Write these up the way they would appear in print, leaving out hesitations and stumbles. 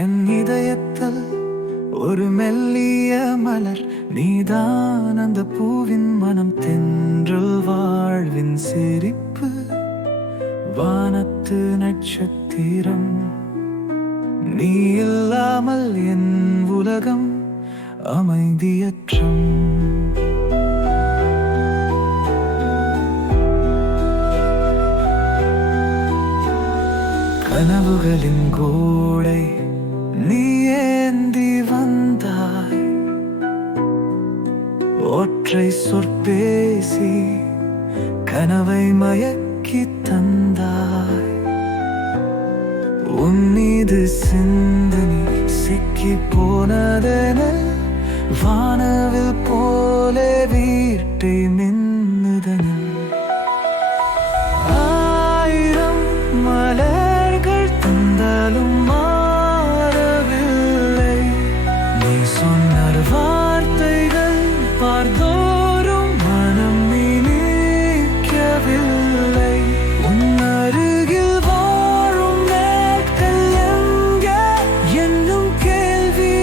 என் இதயத்தில் ஒரு மெல்லிய மலர் நீதான், அந்த பூவின் மனம் தென்றல் வாழ்வின் சிரிப்பு, வானத்து நட்சத்திரம். நீ இல்லாமல் என் உலகம் அமைதியற்றம். கனவுகளின் கோடை நீ ஏந்தி வந்தாய், ஒற்றை சொற்பேசி கனவை மயக்கி தந்தாய். உன்மீது சிந்தனை சிக்கி போனதென வானவில் போல வீட்டை மின்னுதன. ஆயிரம் மலர்கள் தந்தாலும் மாறவில்லை, நீ சொன்ன வார்த்தைகள் பார்த்தோறும் மனம் நினைக்கவில்லை. உன் அருகில் வாழும் நாட்கள் எங்கே என்னும் கேள்வி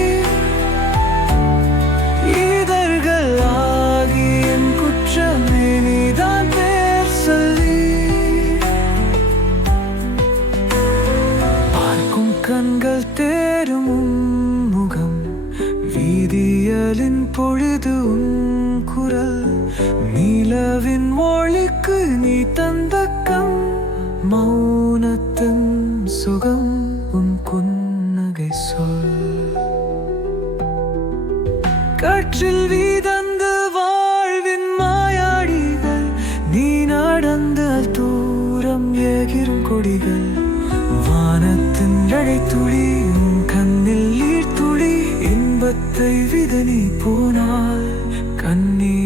இதழ்கள் ஆகி என் குற்றமே நீதான் பேர் சொல்லி. பார்க்கும் கண்கள் தேரும் முகம், வீதியலின் பொழுது உன் குரல், நிலவின் ஒளிக்கு நீ தந்த கம், மௌனத்தின் சுகம் உன் புன்னகை சொல். காற்றில் வீதந்து வாழ்வின் மாயாடிகள், நீ நடந்தால் தூரம் எகிரும் கொடிகள், வானத்தின் இழைத்துளி உன் கண்ணில் நீர் துளி, இன்பத்தை வித நீ போனால் கண்ணீர்